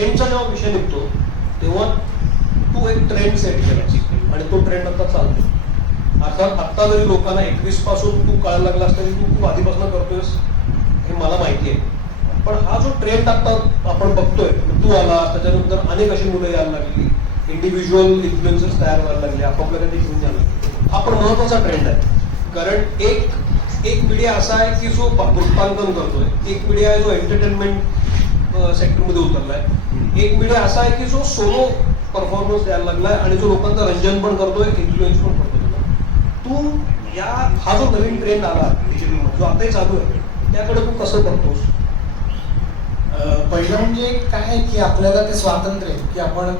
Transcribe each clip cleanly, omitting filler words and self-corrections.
ट्रेंडचा जेव्हा विषय निघतो तेव्हा तू एक ट्रेंड सेट केला आणि तो ट्रेंड आता चालतो. अर्थात आत्ता जरी लोकांना 21 पासून तू कळायला लागलास तरी तू खूप आधीपासून करतोयस हे मला माहिती आहे. पण हा जो ट्रेंड आता आपण बघतोय, तू आला त्याच्यानंतर अनेक अशी मुलं यायला लागली, इंडिव्हिज्युअल इन्फ्लुएन्सर्स तयार व्हायला लागले, आपापल्याकडे घेऊन यायला लागले. हा पण महत्वाचा ट्रेंड आहे. कारण एक मीडिया असा आहे की जो वृत्तांकन करतोय, एक मीडिया आहे जो एंटरटेनमेंट सेक्टरमध्ये उतरलाय, एक मीडिया असा आहे की जो सोलो परफॉर्मन्स द्यायला लागलाय आणि जो लोकांचं रंजन पण करतोय, इन्फ्लुएन्स पण करतोय. तू हा जो नवीन ट्रेंड आला जो आताही चालू आहे त्याकडे तू कसं बघतोस? पहिलं म्हणजे काय आहे की आपल्याला ते स्वातंत्र्य आहे की आपण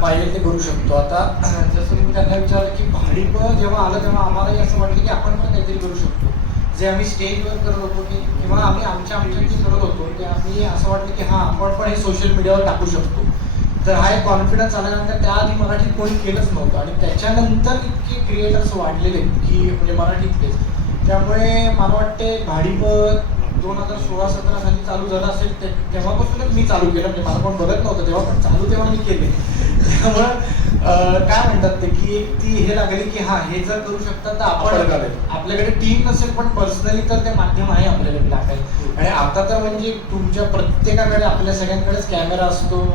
पाहिजे ते करू शकतो. आता जसं मी त्यांना विचारलं की भाडीपं जेव्हा आलं तेव्हा आम्हालाही असं वाटलं की आपण पण काहीतरी करू शकतो. जे आम्ही स्टेजवर करत होतो की किंवा आम्ही आमच्या जे करत होतो ते आम्ही असं वाटलं की हां आपण पण हे सोशल मीडियावर टाकू शकतो. तर हा एक कॉन्फिडन्स आल्यानंतर त्याआधी मराठीत कोणी केलंच नव्हतं आणि त्याच्यानंतर इतके क्रिएटर्स वाढलेले की म्हणजे मराठीतलेच. त्यामुळे मला वाटते भाडीपं 2016-17 साली चालू झालं असेल तेव्हापासूनच मी चालू केलं. म्हणजे मला पण बघत नव्हतं तेव्हा, पण चालू तेव्हा मी केले. त्यामुळं काय म्हणतात ते की ती हे लागली की हा हे जर करू शकतात तर आपण, आपल्याकडे टीम नसेल पण पर्सनली तर ते माध्यम आहे आपल्याकडे टाकायला. आणि आता तर म्हणजे तुमच्या प्रत्येकाकडे आपल्या सगळ्यांकडेच कॅमेरा असतो,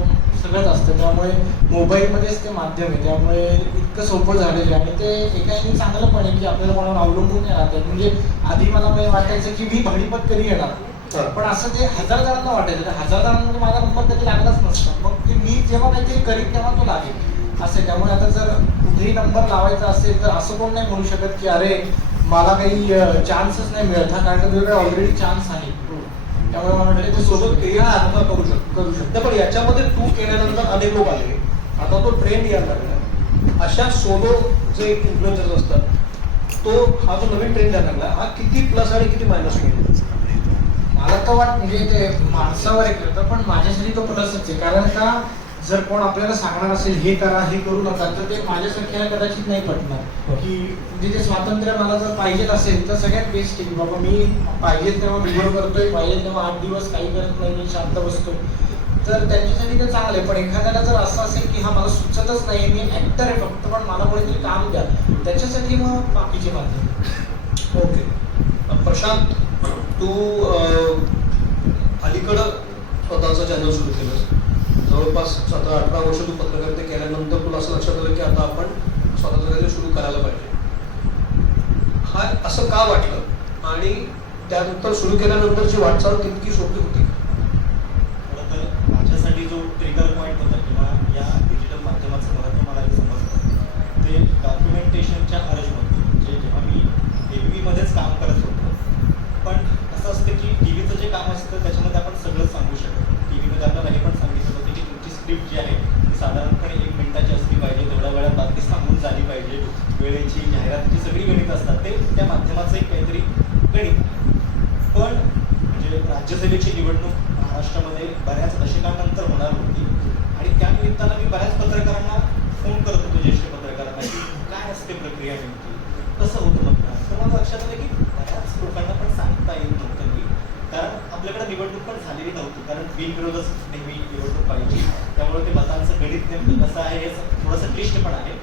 सगळंच असतं. त्यामुळे मोबाईलमध्येच ते माध्यम आहे, त्यामुळे इतकं सोपं झालेलं आहे. आणि ते एकाने चांगलं पण आहे की आपल्याला कोणावर अवलंबून नाही राहतात. म्हणजे आधी मला वाटायचं की मी भाडीपत कधी येणार, पण असं ते 1000 जणांना वाटायचं, 1000 जणांमध्ये माझा नंबर कधी लागलाच नसता. मग ते मी जेव्हा काहीतरी करीन तेव्हा तो लागेल असे. त्यामुळे आता जर कुठेही नंबर लावायचा असेल तर असं कोण नाही म्हणू शकत की अरे मला काही चान्सच नाही मिळत. हा कारण तुझ्याकडे ऑलरेडी चान्स आहे. त्यामुळे मला वाटतं ते सोबत करू शकतो. पण याच्यामध्ये तू केल्यानंतर अनेक लोक आले, आता तो ट्रेंड यायला लागला. अशा सोलो जे इन्फ्लुएन्सर्स असतात तो हा जो नवीन ट्रेंड यायला लागला हा किती प्लस आणि किती मायनस होईल? मला तर म्हणजे ते माणसावर एक करतं, पण माझ्यासाठी तो प्लसच आहे. कारण का जर कोण आपल्याला सांगणार असेल हे करा हे करू नका तर ते माझ्यासारख्याला कदाचित नाही पटणार. की म्हणजे ते स्वातंत्र्य मला जर पाहिजे असेल तर सगळ्यात बेस्ट आहे. बाबा मी पाहिजे तेव्हा व्हिडिओ करतोय, पाहिजे तेव्हा 8 दिवस काही करत नाही, मी शांत बसतो, तर त्यांच्यासाठी ते चांगलं आहे. पण एखाद्याला जर असं असेल की हा मला सुचतच नाही, मी ऍक्टर आहे फक्त पण मला कोणीतरी काम द्या, त्याच्यासाठी मग बाकीचे माध्यम. ओके. प्रशांत, तू अलीकडं स्वतःचं चॅनल सुरू केलंस, जवळपास 17-18 वर्ष तू पत्रकारिता केल्यानंतर तुला असं लक्षात आलं की आता आपण स्वतःचं काहीतरी सुरू करायला पाहिजे. हा असं का वाटलं आणि त्यानंतर सुरू केल्यानंतरची वाटचाल तितकी सोपी होती? खरं तर माझ्यासाठी जो ट्रिगर पॉईंट होता किंवा या डिजिटल माध्यमाचं महत्त्व मला समजतं ते डॉक्युमेंटेशनच्या अर्जमध्ये. म्हणजे जेव्हा मी टीव्हीमध्येच काम करत होतो, पण असं असतं की टीव्हीचं जे काम असतं त्याच्यामध्ये आपण सगळं सांगू शकतो. टीव्हीमध्ये आपल्याला हे पण सांगितलं होतं की तुमची स्क्रिप्ट जी आहे ती साधारणपणे 1 मिनिटाची असली पाहिजे, तेवढ्या वेळात बातमी सांगून झाली पाहिजे, वेळेची जाहिरातीची सगळी गणित असतात, ते त्या माध्यमाचं एक काहीतरी गणित. पण म्हणजे राज्यसभेची निवडणूक महाराष्ट्रामध्ये बऱ्याच दशकांनंतर होणार होती आणि त्या निमित्तानं मी बऱ्याच पत्रकारांना फोन करत होतो, ज्येष्ठ पत्रकारांना, की काय असते प्रक्रिया नेमकी, कसं होतं मतदान. तर मला लक्षात आलं की बऱ्याच लोकांना पण सांगता येत नव्हतं मी, कारण आपल्याकडे निवडणूक पण झालेली नव्हती, कारण बिनविरोधच नेहमी निवडणूक पाहिजे, त्यामुळे ते मतांचं गणित नेमकं कसं आहे हे थोडंसं क्लिष्ट पण आहे.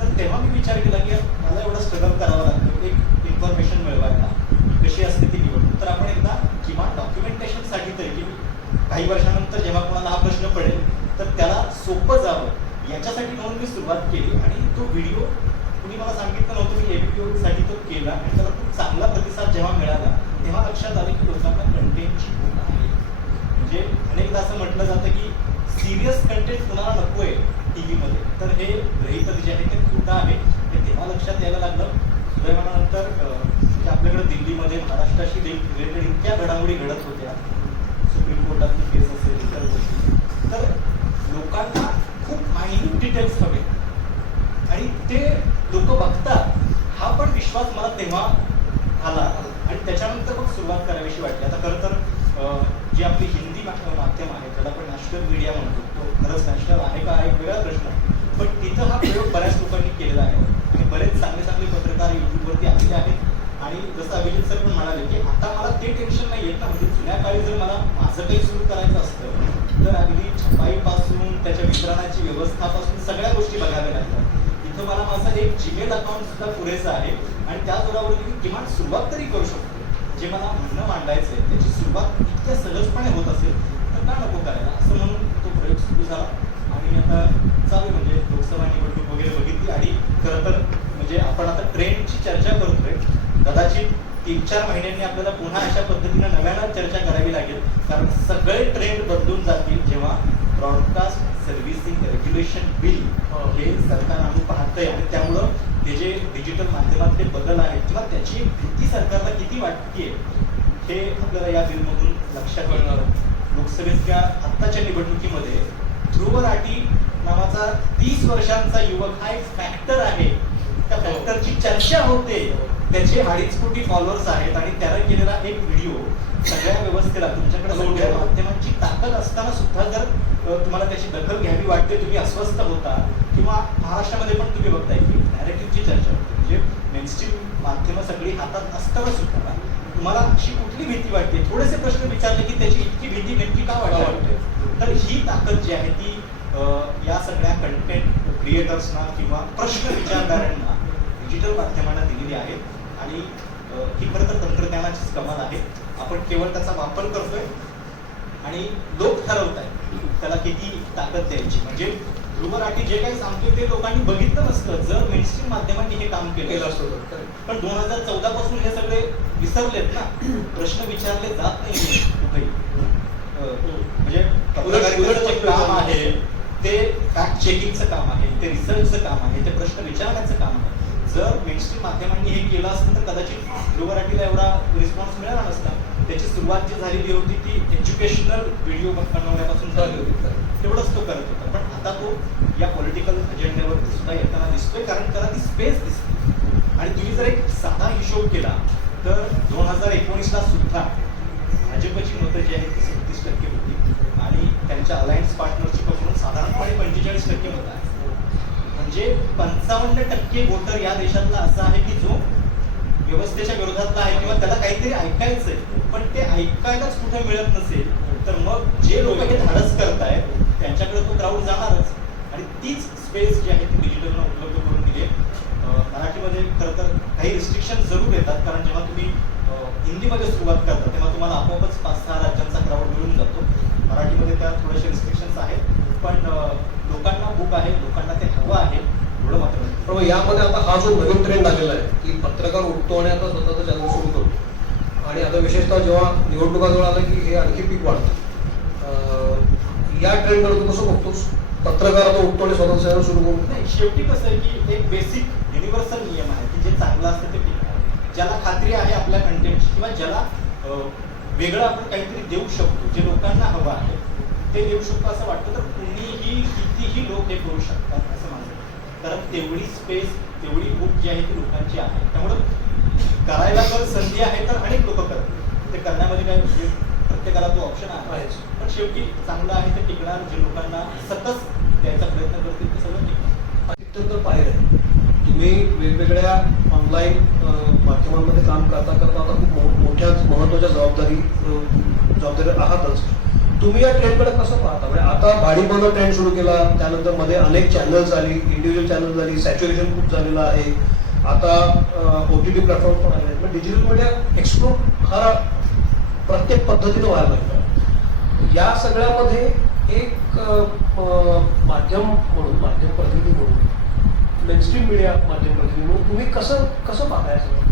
तर तेव्हा मी विचार केला की मला एवढं स्ट्रगल करावं लागतं एक इन्फॉर्मेशन मिळवायला, कशी असते ती निवडणूक, तर आपण एकदा किमान डॉक्युमेंटेशनसाठी तरी की काही वर्षानंतर जेव्हा कोणाला हा प्रश्न पडेल तर त्याला सोपं जावं याच्यासाठी म्हणून मी सुरुवात केली. आणि तो व्हिडिओ कुणी मला सांगितलं नव्हतं, मी एपिओसाठी तो केला आणि त्याला खूप चांगला प्रतिसाद जेव्हा मिळाला तेव्हा लक्षात आलं की लोकांना कंटेंटची भूक आहे. म्हणजे अनेकदा असं म्हटलं जातं की सिरियस कंटेंट कुणाला नको आहे टी व्हीमध्ये, तर हे गृहीतक जे आहे ते खोटं आहे. हे तेव्हा लक्षात यायला लागलं. सुदैवानंतर म्हणजे आपल्याकडे दिल्लीमध्ये महाराष्ट्राशी रिलेटेड इतक्या घडामोडी घडत होत्या, सुप्रीम कोर्टातली केस असेल, इतर गोष्टी, तर लोकांना खूप मायन्यूट डिटेल्स हवे आणि ते लोक बघतात, हा पण विश्वास मला तेव्हा आला आणि त्याच्यानंतर मग सुरुवात करावीशी वाटली. आता खरं तर जी आपली हिंदी माध्यम आहे त्याला आपण नॅशनल मीडिया म्हणतो, तो खरंच नॅशनल आहे का हा एक वेगळा प्रश्न, पण तिथं हा प्रयोग बऱ्याच लोकांनी केलेला आहे आणि बरेच चांगले चांगले पत्रकार युट्यूबवरती आलेले आहेत. आणि जसं अभिजित सर पण म्हणाले की आता मला ते टेन्शन नाही येत ना, म्हणजे जुन्या काळी जर मला माझं काही सुरू करायचं असतं तर अगदी छपाईपासून व्यवस्थापासून सगळ्या गोष्टी बघाव्या लागतात. इथं मला माझं एक जीमेल अकाउंट सुद्धा पुरेसं आहे आणि त्या जोरावरती मी किमान सुरुवात तरी करू शकतो. जे मला म्हणणं मांडायचं आहे त्याची सुरुवात इतक्या सहजपणे होत असेल तर का नको करायला, असं म्हणून तो प्रयोग सुरू झाला. आणि आता चालू म्हणजे लोकसभा निवडणूक वगैरे बघितली आणि खरं तर म्हणजे आपण आता ट्रेंडची चर्चा करतोय. कदाचित 3-4 महिन्यांनी आपल्याला पुन्हा अशा पद्धतीनं नव्यानं चर्चा करावी लागेल, कारण सगळे ट्रेंड बदलून जातील जेव्हा ब्रॉडकास्ट सर्व्हिसिंग रेग्युलेशन बिल हे सरकार आणून पाहतंय. आणि त्यामुळं हे जे डिजिटल माध्यमातले बदल आहेत किंवा त्याची भीती सरकारला किती वाटतेय हे आपल्याला या बिलमधून लक्षात येणार. लोकसभेच्या आत्ताच्या निवडणुकीमध्ये ध्रुव राठी नावाचा 30 वर्षांचा युवक हा एक फॅक्टर आहे. त्या फॅक्टरची चर्चा होते. त्याचे 2.5 कोटी फॉलोअर्स आहेत आणि त्याला केलेला एक व्हिडिओ सगळ्या व्यवस्थेला तुमच्याकडे सगळ्या माध्यमांची ताकद असताना सुद्धा जर तुम्हाला त्याची दखल घ्यावी वाटते, तुम्ही अस्वस्थ होता किंवा महाराष्ट्रामध्ये पण तुम्ही बघताय की नॅरेटिव्हची चर्चा होते, म्हणजे मेनस्ट्रीम माध्यमं सगळी हातात असताना सुद्धा तुम्हाला अशी कुठली भीती वाटते, थोडेसे प्रश्न विचारले की त्याची इतकी भीती नेमकी का वाटते. तर ही ताकद जी आहे ती या सगळ्या कंटेंट क्रिएटर्सना किंवा प्रश्न विचारणाऱ्यांना डिजिटल माध्यमांना दिलेली आहे. आणि ही खरं तर तंत्रज्ञानाचीच कमाल आहे. आपण केवळ त्याचा वापर करतोय आणि लोक ठरवत आहेत त्याला किती ताकद द्यायची. म्हणजे ध्रुव राठी जे काही सांगतोय ते लोकांनी बघितलं नसतं जर मेनस्ट्रीम माध्यमांनी हे काम केलं असतं. पण 2014 पासून हे सगळे विसरलेत ना, प्रश्न विचारले जात नाही कुठेही. म्हणजे पत्रकारितेचं काम आहे ते फॅक्ट चेकिंगचं काम आहे, ते रिसर्चचं काम आहे, ते प्रश्न विचारण्याचं काम आहे. जर मेनस्ट्रीम माध्यमांनी हे केलं असतं तर कदाचित ध्रुव राठीला एवढा रिस्पॉन्स मिळाला नसता. त्याची सुरुवात जी झालेली होती ती एज्युकेशनल व्हिडिओ बनवण्यापासून झाली होती, तेवढंच तो करत होता. पण आता तो या पॉलिटिकल अजेंड्यावरती सुद्धा येताना दिसतोय, कारण त्याला ती स्पेस दिसते. आणि तुम्ही जर एक साधा हिशोब केला तर 2019ला सुद्धा भाजपची मतं जी आहेत ती 37% होती आणि त्यांच्या अलायन्स पार्टनरची पकडून साधारणपणे 45% मतं आहे. म्हणजे 55% वोटर या देशातला असा आहे की जो व्यवस्थेच्या विरोधातला आहे किंवा त्याला काहीतरी ऐकायचंय पण ते ऐकायलाच कुठे मिळत नसेल तर मग जे लोक हे धाडस करतायत त्यांच्याकडे तो क्राऊड जाणारच. आणि तीच स्पेस जी आहे ती डिजिटलनं उपलब्ध करून दिली आहे. मराठीमध्ये खरं तर काही रिस्ट्रिक्शन जरूर येतात, कारण जेव्हा तुम्ही हिंदीमध्ये सुरुवात करता तेव्हा तुम्हाला आपोआपच 5-6 राज्यांचा क्राऊड मिळून जातो. मराठीमध्ये त्या थोडेसे रिस्ट्रिक्शन्स आहेत, पण लोकांना बुक आहे, लोकांना ते हवं आहे एवढं मात्र. पण यामध्ये आता हा जो नवीन ट्रेंड आलेला आहे की पत्रकार उठतो आणि आता स्वतःचं चॅनल सुरू करतो आणि आता विशेषतः जेव्हा निवडणुकाजवळ आलं की हे आणखी पीक वाढतं. या ट्रेंडकडे तू कसं बघतोस? पत्रकार आता उठतो आणि स्वतःचं चॅनल सुरू करून. नाही, शेवटी कसं आहे की एक बेसिक युनिव्हर्सल नियम आहे की जे चांगलं असतं ते टिकणार. ज्याला खात्री आहे आपल्या कंटेंटची किंवा ज्याला वेगळं आपण काहीतरी देऊ शकतो, जे लोकांना हवं आहे ते देऊ शकतो असं वाटतं, तर कुणीही कितीही लोक हे करू शकतात असं माझं. कारण तेवढी स्पेस, तेवढी बुक जी आहे ती लोकांची आहे. त्यामुळं करायला जर संधी आहे तर अनेक लोक करतात. ते करण्यामध्ये काय म्हणजे प्रत्येकाला तो ऑप्शन आहे, पण शेवटी चांगलं आहे ते टिकणार. जे लोकांना सतत द्यायचा प्रयत्न करतील ते सगळं टिकणार. तर पाहिलं तुम्ही वेगवेगळ्या ऑनलाईन माध्यमांमध्ये काम करता करता आता खूप मोठ्या महत्त्वाच्या जबाबदारी आहातच. तुम्ही या ट्रेंडकडे कसं पाहता? म्हणजे आता भाडीपण ट्रेंड सुरू केला, त्यानंतर मध्ये अनेक चॅनल्स आली, इंडिव्हिज्युअल चॅनल झाली, सॅच्युरेशन खूप झालेलं आहे. आता OTT प्लॅटफॉर्म पण आले आहेत. डिजिटल मीडिया एक्सप्लोर खरा प्रत्येक पद्धतीनं व्हायला लागतं. या सगळ्यामध्ये एक माध्यम म्हणून, माध्यम प्रतिनिधी म्हणून, मेनस्ट्रीम मीडिया माध्यम प्रतिनिधी म्हणून तुम्ही कसं पाहताय सगळं?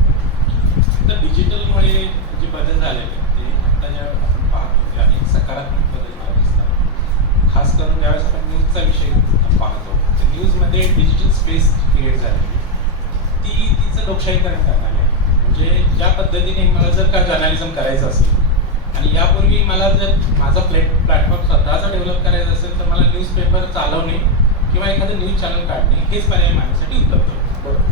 तर डिजिटलमुळे जे बदल झालेले ते आता ज्या आपण पाहतो ते अनेक सकारात्मक बदल झाले असतात. खास करून ज्यावेळेस आपण न्यूजचा विषय पाहतो तर न्यूजमध्ये डिजिटल स्पेस क्रिएट झालेली तिचं लोकशाहीकरण करणार आहे. म्हणजे ज्या पद्धतीने मला जर का जर्नलिझम करायचं असेल आणि यापूर्वी मला जर माझा प्लॅटफॉर्म स्वतःचा डेव्हलप करायचा असेल तर मला न्यूजपेपर चालवणे किंवा एखादं न्यूज चॅनल काढणे हेच पर्याय माझ्यासाठी उपलब्ध होतं.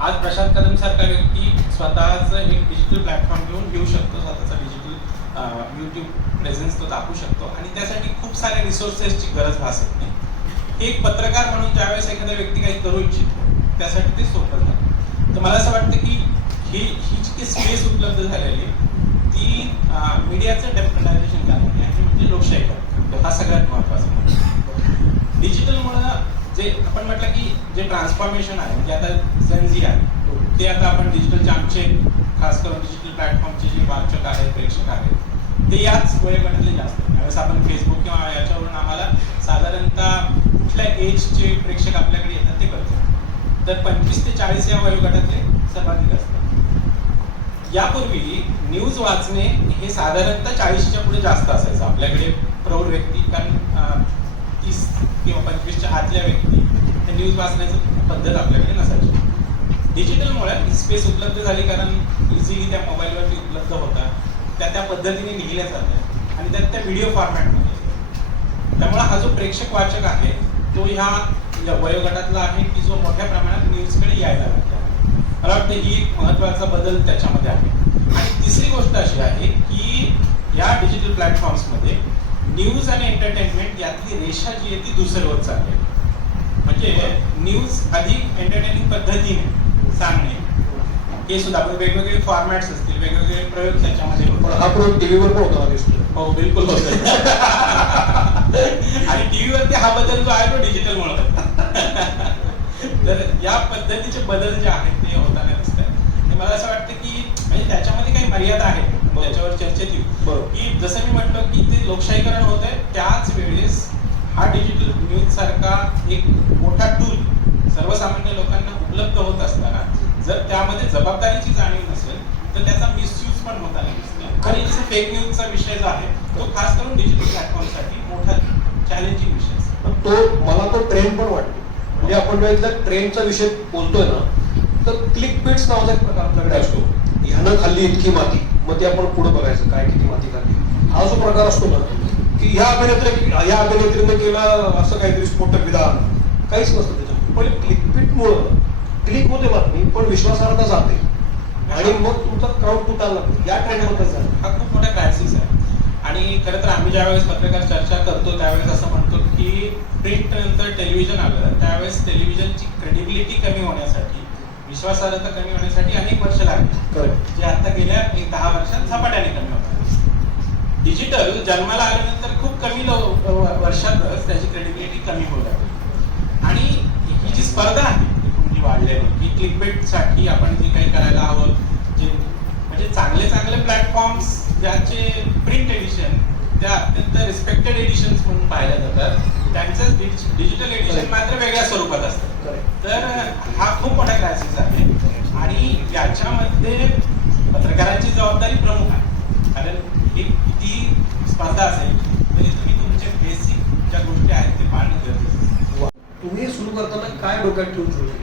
आज प्रशांत कदम सारखा व्यक्ती स्वतःचं एक डिजिटल प्लॅटफॉर्म घेऊ शकतो, स्वतःचा डिजिटल यूट्यूब प्रेझेन्स तो दाखवू शकतो आणि त्यासाठी खूप साऱ्या रिसोर्सेसची गरज भासत नाही. एक पत्रकार म्हणून ज्यावेळेस एखादा व्यक्ती काही करू इच्छितो त्यासाठी ते सोपं झालं. तर मला असं वाटतं की ही जी स्पेस उपलब्ध झालेली ती मीडियाचं डेमोक्रेटायझेशन करणे आणि म्हणजे लोकशाहीकरण हा सगळ्यात महत्त्वाचा. डिजिटलमुळं जे आपण म्हटलं की जे ट्रान्सफॉर्मेशन आहे म्हणजे आता जनझी आहे ते आता आपण डिजिटलचे आमचे खास करून डिजिटल प्लॅटफॉर्मचे जे वाचक आहेत प्रेक्षक आहेत ते याच वयोगटातले जास्त आहेत. त्यावेळेस आपण फेसबुक किंवा याच्यावरून आम्हाला साधारणतः कुठल्या एजचे प्रेक्षक आपल्याकडे येतात ते कळतं. तर 25 ते 40 या वयोगटातले सर्वाधिक असतात. यापूर्वी न्यूज वाचणे हे साधारणतः 40च्या पुढे जास्त असायचं आपल्याकडे प्रौढ व्यक्ती, कारण 30 किंवा 25च्या आतल्या व्यक्ती हे न्यूज वाचण्याची पद्धत आपल्याकडे नसायची. डिजिटलमुळे ही स्पेस उपलब्ध झाली, कारण इझिली त्या मोबाईलवरती उपलब्ध होता, त्या पद्धतीने लिहिल्या जातात आणि त्यात त्या व्हिडिओ फॉर्मॅटमध्ये. त्यामुळे हा जो प्रेक्षक वाचक आहे तो ह्या वयोगटातला आहे की जो मोठ्या प्रमाणात न्यूजकडे यायला लागला. मला वाटतं ही एक महत्त्वाचा बदल त्याच्यामध्ये आहे. आणि तिसरी गोष्ट अशी आहे की या डिजिटल प्लॅटफॉर्म्समध्ये न्यूज आणि एंटरटेनमेंट यातली रेषा जी आहे ती दुसरी होत चालली आहे. म्हणजे न्यूज अधिक एंटरटेनिंग पद्धतीने सांगणे हे सुद्धा वेगवेगळे फॉर्मॅट्स असतील, वेगवेगळे प्रयोग त्याच्यामध्ये होतात. पण हा प्रयोग टीव्हीवर पण होता दिसतो. हो बिलकुल होतं. आणि टीव्हीवरती हा बदल जो आहे तो डिजिटल मुळे होतो. तर या पद्धतीचे बदल जे आहेत ते होताना दिसत आहेत. मला असं वाटतं की म्हणजे त्याच्यामध्ये काही मर्यादा आहेत त्याच्यावर चर्चेत येऊ, की जसं मी म्हटलं की ते लोकशाहीकरण होत आहे, त्याच वेळेस हा डिजिटल न्यूज सारखा एक मोठा टूल सर्वसामान्य लोकांना उपलब्ध होत असताना जर त्यामध्ये जबाबदारीची जाणीव नसेल तर त्याचा मिसयूज पण होताना दिसतो. आणि जसं फेक न्यूजचा विषय जो आहे तो खास करून डिजिटल प्लॅटफॉर्मसाठी मोठा चॅलेंजिंग विषय असतो. तो मला तो ट्रेंड पण वाटतो. म्हणजे आपण जेव्हा इथला ट्रेंडचा विषय बोलतोय ना, तर क्लिक बिट्स नावाचा एक प्रकार आपल्याकडे असतो. ह्यानं खाल्ली इतकी माती, मग ते आपण पुढे बघायचं काय किती माती खाल्ली. हा जो प्रकार असतो ना की ह्या अभिनेत्रीने केलं असं काहीतरी स्फोटक विधान, काहीच नसतं त्याच्यात. पण क्लिकबिटमुळं क्लिक होते बातमी पण विश्वासार्हता जाते आणि मग तुमचा क्राऊड तुटायला लागतो. या ट्रेंडमध्ये झालं. हा खूप मोठा क्रायसिस आहे. आणि खरं तर आम्ही ज्यावेळेस पत्रकार चर्चा करतो त्यावेळेस असं म्हणतो की प्रिंट नंतर टेलिव्हिजन आलं, त्यावेळेस टेलिव्हिजनची क्रेडिबिलिटी कमी होण्यासाठी, विश्वासार्हता कमी होण्यासाठी अनेक वर्ष लागली, जे आता गेल्या 10 वर्षात झपाट्याने कमी होतात. डिजिटल जन्माला आल्यानंतर खूप कमी वर्षातच त्याची क्रेडिबिलिटी कमी होत आहे. आणि ही जी स्पर्धा आहे ती वाढलेली की क्लिकबेटसाठी आपण जे काही करायला हवं, जे म्हणजे चांगले प्लॅटफॉर्म्स ज्याचे प्रिंट एडिशन त्या अत्यंत रिस्पेक्टेड एडिशन्स म्हणून पाहिल्या जातात, त्यांचं डिजिटल एडिशन मात्र वेगळ्या स्वरूपात असतं. तर हा खूप मोठा क्रायसिस आहे आणि याच्यामध्ये पत्रकारांची जबाबदारी प्रमुख आहे. कारण ही किती स्पर्धा असेल तरी तुम्ही तुमच्या बेसिक ज्या गोष्टी आहेत ते पाळणं गरजेचं आहे. तुम्ही सुरू करताना काय डोक्यात ठेवून सुरू केलं?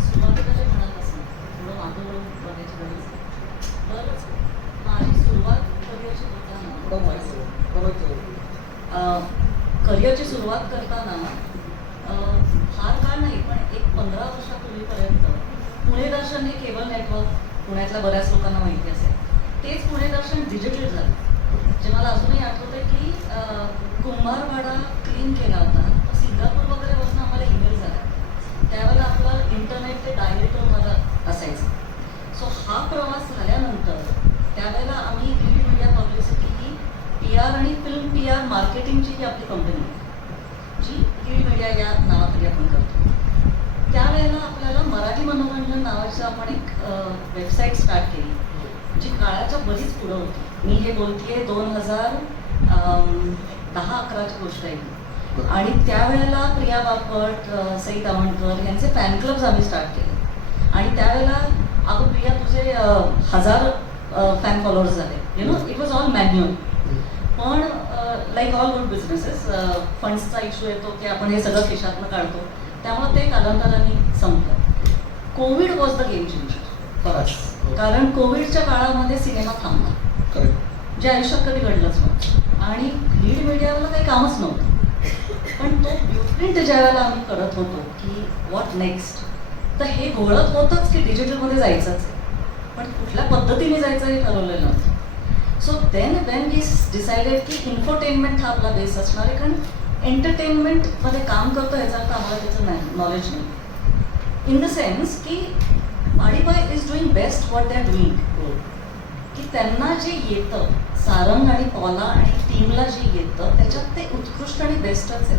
सुरुवातीला जे म्हणत असेल थोडं मागं वळून बघायची गरज आहे. तर माझी सुरुवात करिअरची सुरुवात करताना फार काळ नाही पण एक 15 वर्षापूर्वीपर्यंत पुणे दर्शन हे केबल नेटवर्क पुण्यातल्या बऱ्याच लोकांना माहिती असेल, तेच पुणे दर्शन डिजिटल झालं. जे मला अजूनही आठवतं की कुंभारवाडा क्लीन केला होता, तर सिंगापूर वगैरे वरून आम्हाला ईमेल झाला. त्यावेळेला आपलं इंटरनेट ते डायरेक्टरमध्ये असायचं. सो हा प्रवास झाल्यानंतर त्यावेळेला आम्ही रीड मीडिया पब्लिसिटी ही PR आणि फिल्म PR मार्केटिंगची जी आपली कंपनी आहे, जी रीड मीडिया या नावाखाली आपण करतो. त्यावेळेला आपल्याला मराठी मनोरंजन नावाचं आपण एक वेबसाईट स्टार्ट केली, जी काळाच्या बरीच पुढं होती. मी हे बोलतेय 2010-11ची गोष्ट आहे. आणि त्यावेळेला प्रिया बापट, सई तावणकर यांचे फॅन क्लब्स आम्ही स्टार्ट केले. आणि त्यावेळेला अगं प्रिया तुझे 1000 फॅन फॉलोअर्स झाले. You know it was all manual. पण लाईक ऑल गुड बिझनेसेस फंड्सचा इश्यू येतो की आपण हे सगळं खिशातनं काढतो, त्यामुळे ते कालांतराने संपलं. Covid was the game changer for us. कारण कोविडच्या काळामध्ये सिनेमा थांबला, जे आयुष्यात कधी घडलंच नव्हतं आणि लीड मीडियाला काही कामच नव्हतं. पण तो ब्लूप्रिंट ज्या वेळेला आम्ही करत होतो की व्हॉट नेक्स्ट, तर हे घोळत होतंच की डिजिटलमध्ये जायचंच आहे, पण कुठल्या पद्धतीने जायचं हे ठरवलेलं नव्हतं. So then when we decided की इन्फोटेनमेंट हा आपला बेस असणार आहे, कारण एंटरटेनमेंटमध्ये काम करतो याचा अर्थ आम्हाला त्याचं नॉलेज नाही. इन द सेन्स की माडीबाय is doing best what they are doing, की त्यांना जे येतं सारंग आणि पॉला आणि टीमला जे येतं त्याच्यात ते उत्कृष्ट आणि बेस्टच आहे.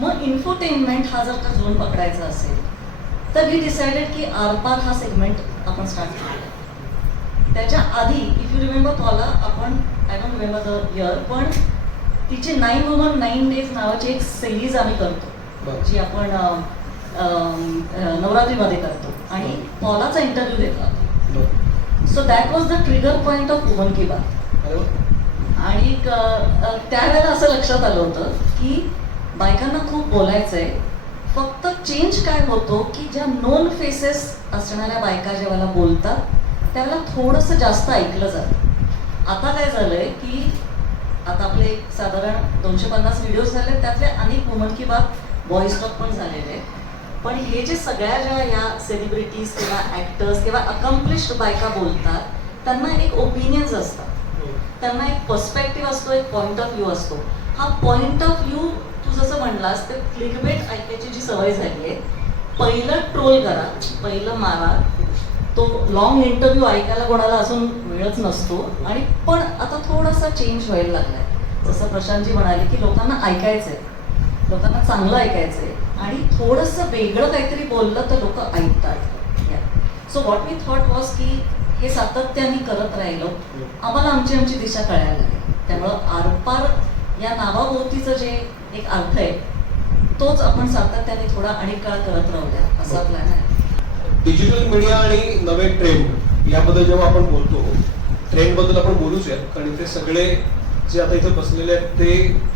मग इन्फोटेनमेंट हा जर का झोन पकडायचा असेल तर वी डिसाइडेड की आरपार हा सेगमेंट आपण स्टार्ट केला. त्याच्या आधी इफ यू रिमेंबर पॉला आपण I don't remember the year पण तिचे 9 वुमन 9 डेज नावाची एक सिरीज आम्ही करतो बरं. जी आपण नवरात्रीमध्ये करतो आणि पॉलाचा इंटरव्ह्यू देतात. So that was the trigger point of woman की बात. अरे वा. आणि त्यावेळेला असं लक्षात आलं होतं की बायकांना खूप बोलायचंय, फक्त चेंज काय होतो की ज्या नोन फेसेस असणाऱ्या बायका जेव्हा बोलतात त्यावेळेला थोडंसं जास्त ऐकलं जातं. आता काय झालंय की आता आपले एक साधारण 250 व्हिडिओज झाले, त्यातले अनेक वुमन की बात व्हॉइस टॉक पण झालेले. पण हे जे सगळ्या ज्या या सेलिब्रिटीज किंवा ऍक्टर्स किंवा अकम्प्लिश्ड बायका बोलतात त्यांना एक ओपिनियन्स असतात, त्यांना एक पर्स्पेक्टिव्ह असतो, एक पॉइंट ऑफ व्ह्यू असतो. हा पॉइंट ऑफ व्ह्यू तू जसं म्हणलास ते क्लिकबेट ऐकायची जी सवय झाली आहे, पहिलं ट्रोल करा, पहिलं मारा, तो लॉंग इंटरव्ह्यू ऐकायला कोणाला अजून वेळच नसतो. आणि पण आता थोडासा चेंज व्हायला लागलाय. जसं प्रशांतजी म्हणाले की लोकांना ऐकायचंय, लोकांना चांगलं ऐकायचंय आणि थोडंसं वेगळं काहीतरी बोललं तर लोक ऐकतात. So what we thought was की हे सातत्याने करत राहिलो, आम्हाला आमची दिशा कळायला लागली. त्यामुळं आरपार या नावाभोवतीचं जे एक अर्थ आहे तोच आपण सातत्याने थोडा अनेक काळ करत राहूया असा प्लॅन आहे. डिजिटल मीडिया आणि नवे ट्रेंड याबद्दल जेव्हा आपण बोलतो, ट्रेंडबद्दल आपण बोलूच यात, कारण ते सगळे जे आता इथे बसलेले आहेत ते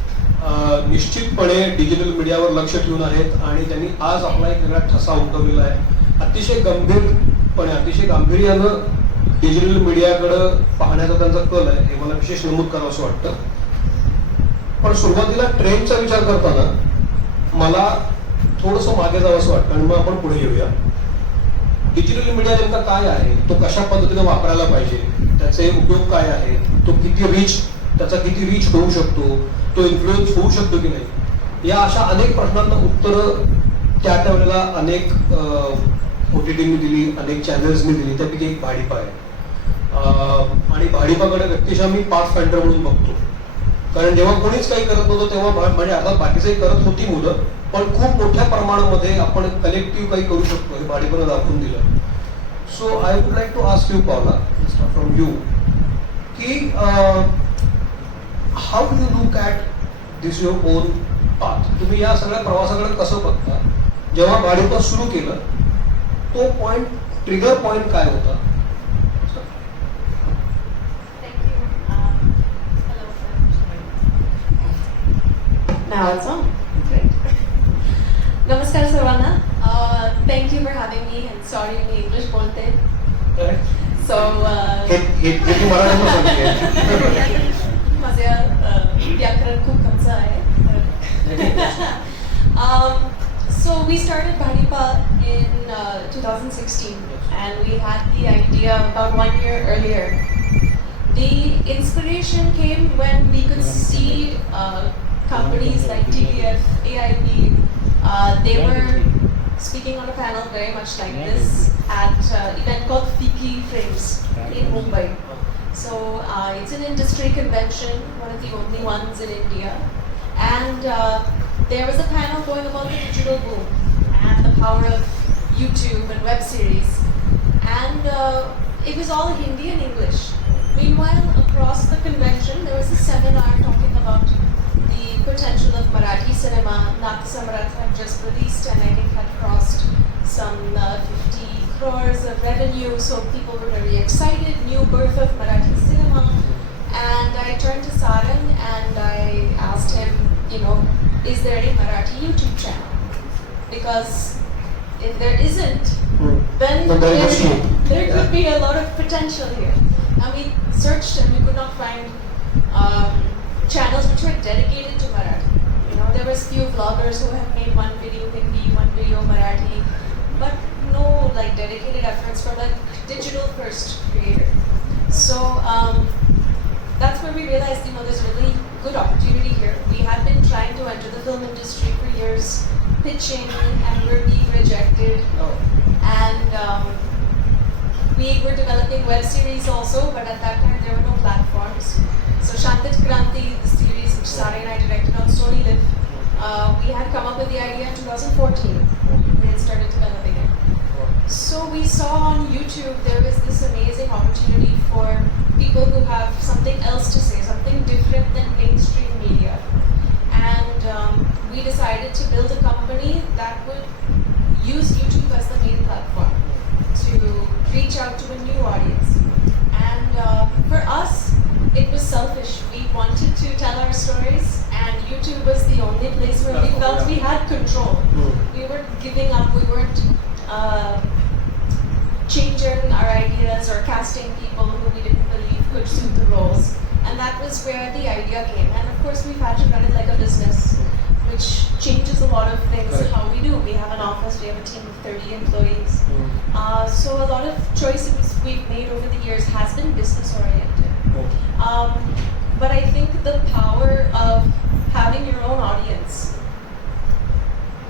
निश्चितपणे डिजिटल मीडियावर लक्ष ठेवून आहेत आणि त्यांनी आज आपला एक वेगळा ठसा उमटवलेला आहे. अतिशय गंभीरपणे, अतिशय गांभीर्यानं डिजिटल मीडियाकडं पाहण्याचा त्यांचा कल आहे, हे मला विशेष नमूद करावं असं वाटतं. पण सुरुवातीला ट्रेंडचा विचार करताना मला थोडंसं मागे जावं असं वाटतं आणि मग आपण पुढे येऊया. डिजिटल मीडिया नेमका काय आहे, तो कशा पद्धतीने वापरायला पाहिजे, त्याचे उपयोग काय आहे, तो त्याचा किती रीच होऊ शकतो, तो इन्फ्लुएन्स होऊ शकतो की नाही, या अशा अनेक प्रश्नांना उत्तरं त्या वेळेला अनेक OTTनी दिली, अनेक चॅनल्सनी दिली. त्यापैकी एक भाडीपा आहे आणि भाडीपाकडे व्यक्तिशः मी पाथ फाइंडर म्हणून बघतो. कारण जेव्हा कोणीच काही करत नव्हतं तेव्हा म्हणजे आता बाकीचंही करत होती मुलं, पण खूप मोठ्या प्रमाणामध्ये आपण कलेक्टिव्ह काही करू शकतो हे भाडीपानं दाखवून दिलं. So I would like to ask you पावला फ्रॉम यू की how you look at this your own path. तुम्ही या सगळ्या प्रवासाकडे कसं बघता? जेव्हा भाडीपा सुरू केलं तो पॉइंट, ट्रिगर पॉइंट काय होता? Now it's on. Great. Namaskar सर्वांना. Thank you for having me and sorry me English बोलते. So हे तू मराठीमध्ये सांगते. माझे व्याकरण खूप कमचं आहे. So we started Bhadipa in 2016 and we had the idea about 1 year earlier. The inspiration came when we could see companies like TPF, AIP, they were speaking on a panel very much like this at an event called Fiki Frames in Mumbai. So it's an industry convention, one of the only ones in India. And there was a panel going about the digital boom and the power of YouTube and web series. And it was all Hindi and English. Meanwhile, across the convention, there was a seminar talking about the potential of Marathi cinema. Nat Samrat had just released and I think had crossed some 50 crores of revenue. So people were very excited, new birth of Marathi cinema. And I turned to Sarang and I asked him, you know, is there any Marathi YouTube channel? Because if there isn't, then there could be a lot of potential here. And we searched and we could not find channels which were dedicated to Marathi. You know, there was few vloggers who have made one video Hindi, one video Marathi, but no like dedicated efforts from a digital first creator. So that's where we realized, you know, there's a really good opportunity here. We had been trying to enter the film industry for years, pitching, and we're being rejected. And we were developing web series also, but at that time there were no platforms. So Shantit Kranti, the series which Sari and I directed on Sony Live, We had come up with the idea in 2014. We had started developing it. So we saw on YouTube there was this amazing opportunity for people who have something else to say, something different than mainstream media. And we decided to build a company that would use YouTube as the main platform to reach out to a new audience. And for us, it was selfish. We wanted to tell our stories, and YouTube was the only place where we felt we had control. We weren't giving up, we weren't changing our ideas or casting people who we didn't believe could suit the roles. And that was where the idea came. And of course, we've had to run it like a business, which changes a lot of things. Correct. How we do. We have an office, we have a team of 30 employees. So a lot of choices we've made over the years has been business oriented. But I think the power of having your own audience,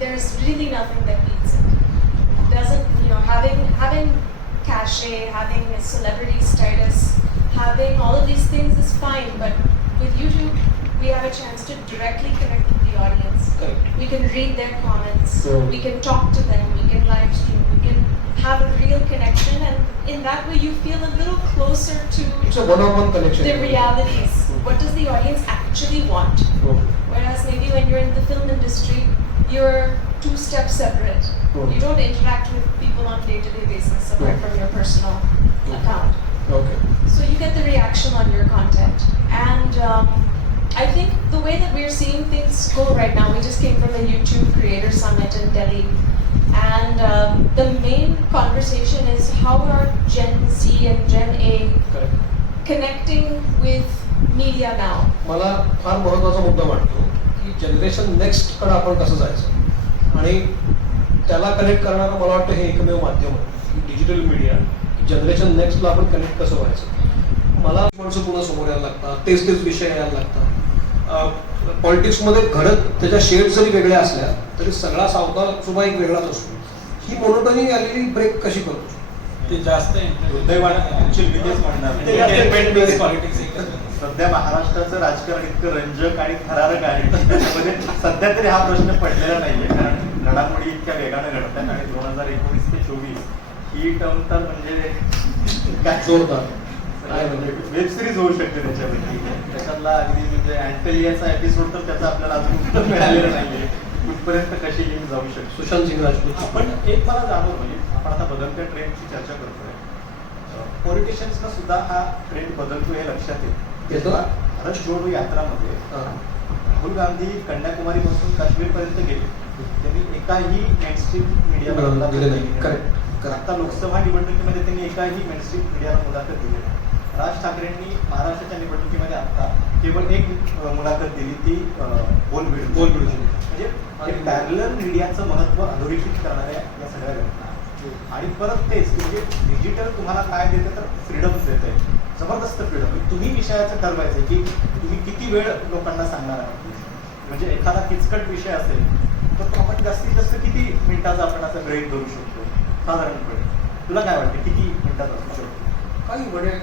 there's really nothing that beats it. Doesn't, having cachet, having a celebrity status, having all of these things is fine, but with YouTube, we have a chance to directly connect with the audience. Correct. We can read their comments, So- we can talk to them, we can live stream, we can have a real connection, and in that way you feel a little closer to It's a one-on-one connection. the realities. What does the audience actually want? Whereas maybe when you're in the film industry, you're 2 steps separate. You don't interact with people on day-to-day basis apart from your personal account. Okay. So you get the reaction on your content. And I think the way that we're seeing things go right now, we just came from the YouTube Creator Summit in Delhi. And the main conversation is how are Gen Z and Gen A Correct. connecting with media now? मला फार महत्त्वाचा मुद्दा वाटतो की generation next कडे आपण कसं जायचं आणि त्याला कनेक्ट करणारं मला वाटतं हे एकमेव माध्यम आहे की डिजिटल मीडिया जनरेशन नेक्स्टला आपण कनेक्ट कसं व्हायचं. मला माणसं पुन्हा समोर यायला लागतात, तेच विषय यायला लागतात. पॉलिटिक्समध्ये घडत त्याच्या शेड जरी वेगळ्या असल्या तरी सगळा सावता सुद्धा एक वेगळाच असतो. ही मोनोटनी आलेली ब्रेक कशी करतो? ते जास्त दुर्दैवाने ऍक्च्युअली मी तेच म्हणणार पॉलिटिक्स सध्या महाराष्ट्राचं राजकारण इतकं रंजक आणि थरारक आहे की त्याच्यामध्ये सध्या तरी हा प्रश्न पडलेला नाहीये, कारण घडामोडी इतक्या वेगाने घडतात आणि 2019 ते 24 ही टर्म तर म्हणजे काय जोरदार. वेब सिरीज होऊ शकते त्याच्यावरती. त्याच्यातला अगदी म्हणजे अँटेलियाचा एपिसोड तर त्याचा आपल्याला अजून उत्तर मिळालेलं नाहीये, कुठपर्यंत कशी लिंक जाऊ शकतो. सुशांत सिंग राजपूत. आपण एक मला जाणवलं म्हणजे आपण आता बदलत्या ट्रेंडची चर्चा करतोय, पॉलिटिशियन्सना सुद्धा हा ट्रेंड बदलतो हे लक्षात येतो. भारत जोडो यात्रामध्ये राहुल गांधी कन्याकुमारी पासून काश्मीर पर्यंत गेले, त्यांनी एकाही मेनस्ट्रीम मीडियाला करेक्ट. आता लोकसभा निवडणुकीमध्ये त्यांनी एकाही मेनस्ट्रीम मीडियाला मुलाखत दिली. राज ठाकरेंनी महाराष्ट्राच्या निवडणुकीमध्ये आता केवळ एक मुलाखत दिली, ती बोल म्हणजे पॅरलल मीडियाचं महत्व अधोरेखित करणाऱ्या या सगळ्या घटना. आणि परत तेच म्हणजे डिजिटल तुम्हाला काय देतं तर फ्रीडम देतंय, जबरदस्त फ्रीडम. तुम्ही विषयाचं ठरवायचं की तुम्ही किती वेळ लोकांना सांगणार आहात. म्हणजे एखादा किचकट विषय असेल तर तो आपण जास्तीत जास्त किती मिनिटाचा आपण असं ग्रहित करू शकतो साधारणपणे? तुला काय वाटतं किती मिनिटात असू शकतो? काही म्हणजे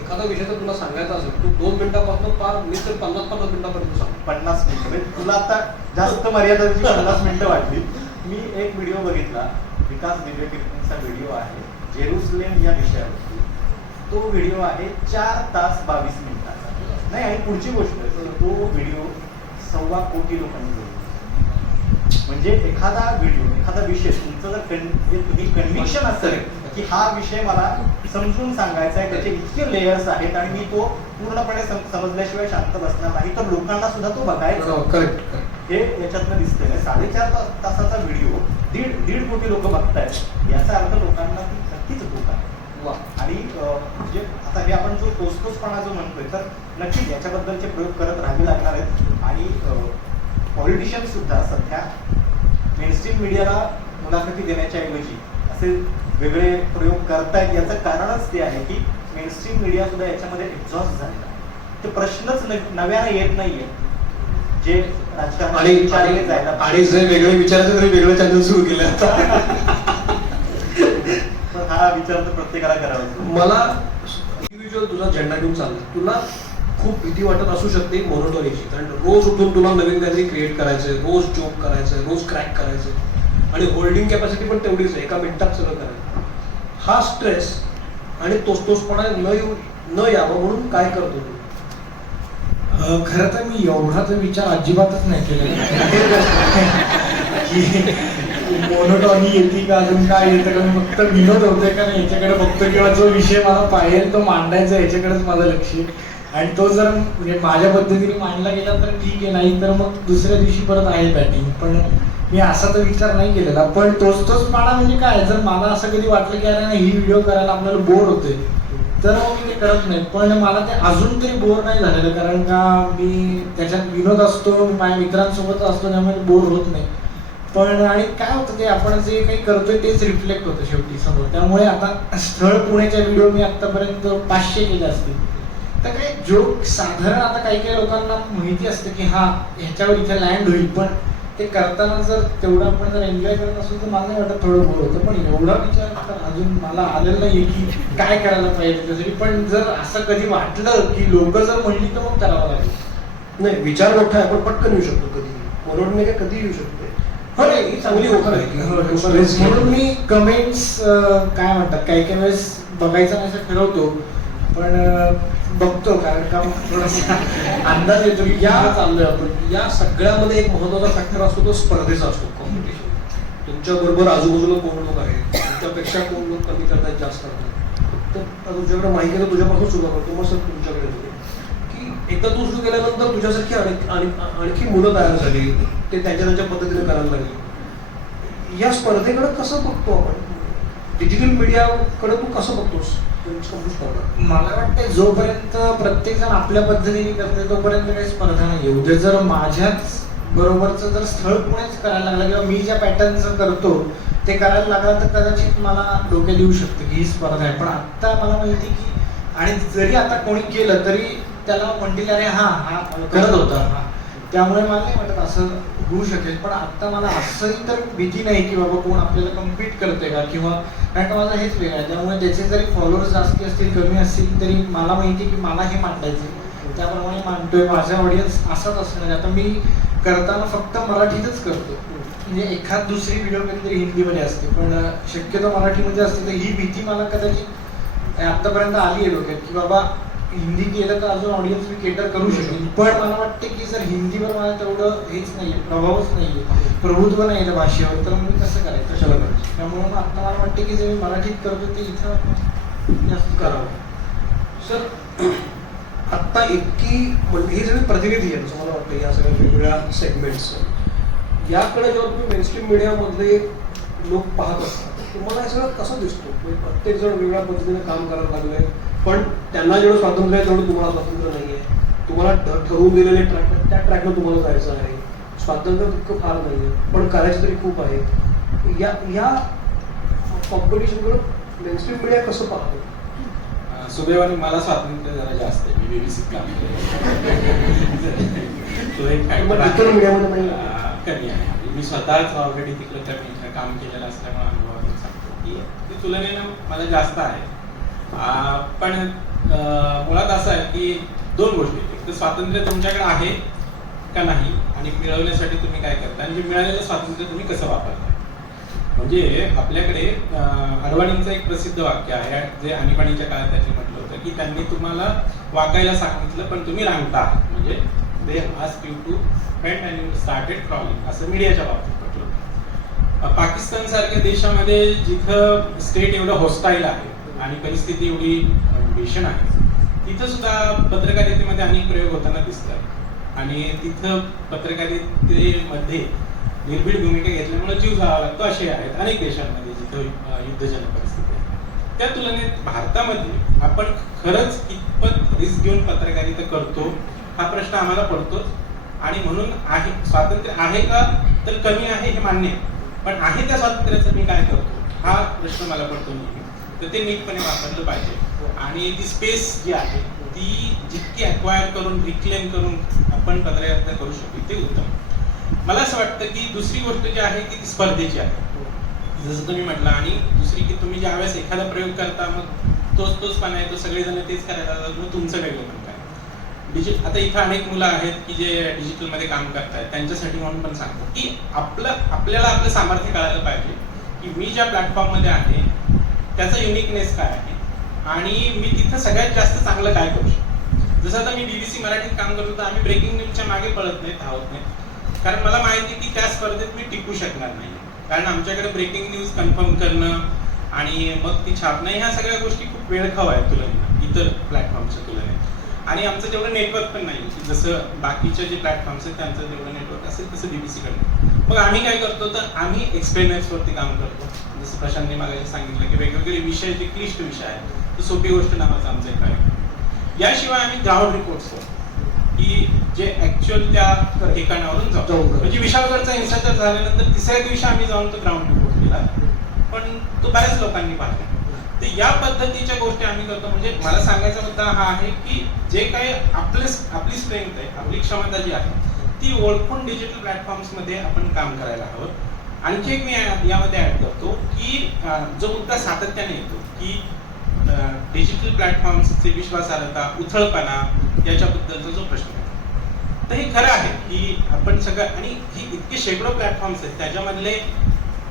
एखादा विषय तर तुला सांगायचा असेल तू 2 मिनिटापासून फार मी तर 50 मिनिटापर्यंत सांग. 50 मिनिटं म्हणजे तुला आता जास्त मर्यादाची 50 मिनिटं वाटली. मी एक व्हिडिओ बघितला, विकास दिव्यकीर्तींचा व्हिडिओ आहे जेरुसलेम या विषयावरती. तो व्हिडिओ आहे 4 तास 22 मिनिटाचा. नाही, आणि पुढची गोष्ट तो व्हिडिओ 1.25 कोटी लोकांनी बघितला. म्हणजे एखादा व्हिडिओ, एखादा विषय तुमचं जर तुम्ही कन्व्हिक्शन असेल की हा विषय मला समजून सांगायचा आहे, त्याचे इतके लेयर्स आहेत आणि मी तो पूर्णपणे समजल्याशिवाय शांत बसणार नाही, तर लोकांना सुद्धा तो बघायचा. करेक्ट. हे याच्यातनं दिसतंय. 4.5 तासाचा व्हिडिओ 1.5 कोटी लोक बघतायत, याचा अर्थ लोकांना ती नक्कीच भूक आहे. आणि म्हणजे आता हे आपण जो तोचतोचपणा जो म्हणतोय, तर नक्कीच याच्याबद्दलचे प्रयोग करत राहावे लागणार आहेत. आणि पॉलिटिशियन सुद्धा सध्या मेनस्ट्रीम मीडियाला मुलाखती देण्याच्या ऐवजी असे वेगळे प्रयोग करतायत. याचं कारणच ते आहे की मेनस्ट्रीम मीडिया सुद्धा याच्यामध्ये एक्झॉस्ट झालेला आहे. ते प्रश्नच नव्याने येत नाहीये जे राजकारणात विचारले जायला. आणि जे वेगळे विचारायचे तरी वेगळे चॅनल सुरू केले आता. पण हा विचार तर प्रत्येकाला करावा. मला इंडिव्हिज्युअल तुझा झेंडा घेऊन चालला, तुला खूप भीती वाटत असू शकते मोनोटोनीची, कारण रोज उठून तुला नवीन काहीतरी क्रिएट करायचंय, रोज जोक करायचंय, रोज क्रॅक करायचंय आणि होल्डिंग कॅपॅसिटी पण तेवढीच आहे, एका मिनिटात सगळं करायचं. हा स्ट्रेस आणि तोचपणा न यावं म्हणून काय करतो तू? खरं तर मी एवढा तर विचार अजिबातच नाही केलेला की मोनोटॉनी येते का, अजून काय येतं का, मी फक्त विनोद होतोय का नाही याच्याकडे बघतो, किंवा जो विषय मला पाहिजे तो मांडायचा याच्याकडेच माझं लक्ष आहे. आणि तो जर म्हणजे माझ्या पद्धतीने मांडला गेला तर ठीक आहे, नाही तर मग दुसऱ्या दिवशी परत आहे बॅटिंग. पण मी असा तर विचार नाही केलेला. पण तोच पाडा म्हणजे काय, जर मला असं कधी वाटलं की अरे नाही ही व्हिडिओ करायला आपल्याला बोर होते तर मग मी ते करत नाही. पण मला ते अजून तरी बोर नाही झालेलं, कारण का मी त्याच्यात विनोद असतो, माझ्या मित्रांसोबत असतो, त्यामुळे बोर होत नाही. पण आणि काय होतं ते आपण जे काही करतोय तेच रिफ्लेक्ट होतं शेवटी समोर. त्यामुळे आता स्थळ पुण्याच्या व्हिडिओ मी आतापर्यंत 500 केले असतील. तर काही जोक साधारण आता काही काही लोकांना माहिती असतं की हा ह्याच्यावर इथे लँड होईल, पण ते करताना जर तेवढं आपण जर एन्जॉय करत असेल तर मला नाही वाटत थोडं बोर होतं. पण एवढा विचार तर अजून मला आलेला नाहीये की काय करायला पाहिजे त्यासाठी. पण जर असं कधी वाटलं की लोक जर म्हणली तर मग करावं लागेल. नाही, विचार मोठा आहे, आपण पटकन येऊ शकतो कधी, मोनोटोनी काय कधी येऊ शकते. हो नाही, ही चांगली होत आहे म्हणून मी कमेंट्स काय म्हणतात काही काही वेळेस बघायचा नाही असं ठरवतो, पण बघतो, कारण का थोडासा अंदाज येतो की या या चाललोय आपण. या सगळ्यामध्ये एक महत्वाचा फॅक्टर असतो तो स्पर्धेचा असतो, कॉम्पिटिशन. तुमच्या बरोबर आजूबाजूला कोण लोक आहेत, तुमच्यापेक्षा कोण लोक कमी करतात, जास्त करतात. तर तुझ्याकडे माहिती आहे तर तुझ्यापासून सुद्धा करतो, मग सर तुमच्याकडे येतो की एकदा तू सुरू केल्यानंतर तुझ्यासारखी आणखी मुलं तयार झाली, ते त्यांच्या पद्धतीने करायला लागली. या स्पर्धेकडे कसं बघतो आपण, डिजिटल मीडियाकडे तू कसं बघतोस? मला वाटतं जोपर्यंत प्रत्येक जण आपल्या पद्धतीने करते तोपर्यंत काही स्पर्धा नाही. उद्या जर माझ्याच बरोबरचं जर स्थळ पुणेच करायला लागला किंवा मी ज्या पॅटर्नचं करतो ते करायला लागला तर कदाचित मला डोके देऊ शकतं की ही स्पर्धा आहे. पण आत्ता मला माहिती की, आणि जरी आता कोणी केलं तरी त्याला म्हणतील अरे हा हा करत होता हा, त्यामुळे मला नाही वाटत असं होऊ शकेल. पण आता मला असंही तर भीती नाही की बाबा कोण आपल्याला कम्पीट करते का, किंवा कारण का माझं हेच वेगळं आहे. त्यामुळे त्याचे जरी फॉलोअर्स जास्ती असतील कमी असतील तरी मला माहिती आहे की मला हे मांडायचं, त्याप्रमाणे मांडतोय. माझा ऑडियन्स असाच असणार. आता मी करताना फक्त मराठीतच करतो, म्हणजे एखाद दुसरी व्हिडिओ कधीतरी हिंदीमध्ये असते, पण शक्यतो मराठीमध्ये असते. तर ही भीती मला कदाचित आतापर्यंत आली आहे डोक्यात की बाबा हिंदी केलं तर अजून ऑडियन्स मी केटर करू शकेल. पण मला वाटते की जर हिंदीवर मला तेवढं हेच नाहीये, प्रभावच नाहीये, प्रभुत्व नाही आहे भाषेवर, तर मी कसं करायचं, कशाला करायचं. त्यामुळे मग आता मला वाटते की जे मी मराठीत करतो ते इथं जास्त करावं. सर आत्ता इतकी म्हणजे हे सगळे प्रतिनिधी आहेत असं मला वाटतं या सगळ्या वेगवेगळ्या सेगमेंट्स. याकडे जेव्हा तुम्ही मेनस्ट्रीम मीडियामधले लोक पाहत असतात तुम्हाला हे सगळं कसं दिसतो? म्हणजे प्रत्येक जण वेगळ्या पद्धतीने काम करायला लागले, पण त्यांना जेवढं स्वातंत्र्य आहे तेवढं तुम्हाला स्वातंत्र्य नाही आहे. तुम्हाला ठरवून दिलेले ट्रॅक त्या ट्रॅकवर तुम्हाला जायचं आहे, स्वातंत्र्य तितकं फार नाही आहे, पण करायचं तरी खूप आहे. या कॉम्पिटिशनकडे मेनस्ट्रीम मीडिया कसं पाहतो? सुदैवाने मला स्वातंत्र्य जरा जास्त आहे, मी बेबीसीत काम तो एक इतर मीडियामध्ये नाही कमी आहे. मी स्वतःच ऑलरेडी तिकडे कमी काम केलेलं असल्यामुळे अनुभवातून सांगतो की ती तुलनेनं मला जास्त आहे. पण मुळात असं आहे की दोन गोष्टी, एक तर स्वातंत्र्य तुमच्याकडे आहे का नाही आणि मिळवण्यासाठी तुम्ही काय करता, आणि मिळालेलं स्वातंत्र्य तुम्ही कसं वापरता. म्हणजे आपल्याकडे अडवाणींचं एक प्रसिद्ध वाक्य आहे, जे आणीबाणीच्या काळात त्यांनी म्हटलं होतं की त्यांनी तुम्हाला वाकायला सांगितलं पण तुम्ही रांगता, म्हणजे they ask you to faint and you started crawling, असं मीडियाच्या बाबतीत म्हटलं होतं. पाकिस्तान सारख्या देशामध्ये जिथं स्टेट एवढं हॉस्टाईल आहे आणि परिस्थिती एवढी भीषण आहे, तिथं सुद्धा पत्रकारितेमध्ये अनेक प्रयोग होताना दिसतात. आणि तिथं पत्रकारितेमध्ये निर्भीड भूमिका घेतल्यामुळे जीव जावा लागतो असे आहेत अनेक देशांमध्ये जिथं युद्धजनक परिस्थिती आहे. त्या तुलनेत भारतामध्ये आपण खरंच कितपत रिस्क घेऊन पत्रकारिता करतो हा प्रश्न आम्हाला पडतोच. आणि म्हणून आहे स्वातंत्र्य आहे का तर कमी आहे हे मान्य आहे, पण आहे त्या स्वातंत्र्याचं मी काय करतो हा प्रश्न मला पडतो नेहमी. तर ते नीटपणे वापरलं पाहिजे आणि ती स्पेस जी आहे ती जितकी अक्वायर करून रिक्लेम करून आपण पत्रकारिता करू शकतो ते उत्तम. मला असं वाटतं की दुसरी गोष्ट जी आहे ती स्पर्धेची आहे, जसं तुम्ही म्हटलं. आणि दुसरी की तुम्ही ज्यावेळेस एखादा प्रयोग करता मग तोच पाना येतो, सगळेजण तेच करायला लागतात, मग तुमचं वेगळं पण काय. आता इथं अनेक मुलं आहेत की जे डिजिटलमध्ये काम करतायत, त्यांच्यासाठी म्हणून पण सांगतो की आपल्याला आपलं सामर्थ्य कळायला पाहिजे की मी ज्या प्लॅटफॉर्ममध्ये आहे त्याचा युनिकनेस काय आहे आणि मी तिथं सगळ्यात जास्त चांगलं काय करू शकतो. जसं आता मी BBC मराठीत काम करतो तर आम्ही ब्रेकिंग न्यूजच्या मागे पळत नाही, धावत नाही, कारण मला माहिती आहे की त्या स्पर्धेत मी टिकू शकणार नाही. कारण आमच्याकडे ब्रेकिंग न्यूज कन्फर्म करणं आणि मग ती छापणं ह्या सगळ्या गोष्टी खूप वेळखाव आहेत तुलनेत इतर प्लॅटफॉर्मच्या तुलनेत. आणि आमचं तेवढं नेटवर्क पण नाही की जसं बाकीचे जे प्लॅटफॉर्म्स आहेत त्यांचं तेवढं नेटवर्क असेल तसं BBC-कडे. मग आम्ही काय करतो तर आम्ही एक्सप्लेनर्सवरती काम करतो. जसं प्रशांतने मागे सांगितलं की वेगवेगळे विषय जे क्लिष्ट विषय आहेत तर सोपी गोष्ट नावाचं आमचं एक कार्यक्रम. याशिवाय आम्ही ग्राउंड रिपोर्ट्स करतो की जे ऍक्च्युअल त्या ठिकाणावरून जाऊ. म्हणजे विशाळगडचा हिंसाचार झाल्यानंतर तिसऱ्या दिवशी आम्ही जाऊन तो ग्राउंड रिपोर्ट केला, पण तो बऱ्याच लोकांनी पाहिला. तर या पद्धतीच्या गोष्टी आम्ही करतो. म्हणजे मला सांगायचा मुद्दा हा आहे की जे काही आपली स्ट्रेंथ आहे, आपली क्षमता जी आहे ती ओळखून डिजिटल प्लॅटफॉर्म्स मध्ये आपण काम करायला हवं. आणखी एक मी यामध्ये ऍड करतो की जो मुद्दा सातत्याने येतो की डिजिटल प्लॅटफॉर्म्सचे विश्वासार्हता, उथळपणा याच्याबद्दलचा जो प्रश्न आहे, तर हे खरं आहे की आपण सगळं आणि ही इतके शेकडो प्लॅटफॉर्म्स आहेत त्याच्यामधले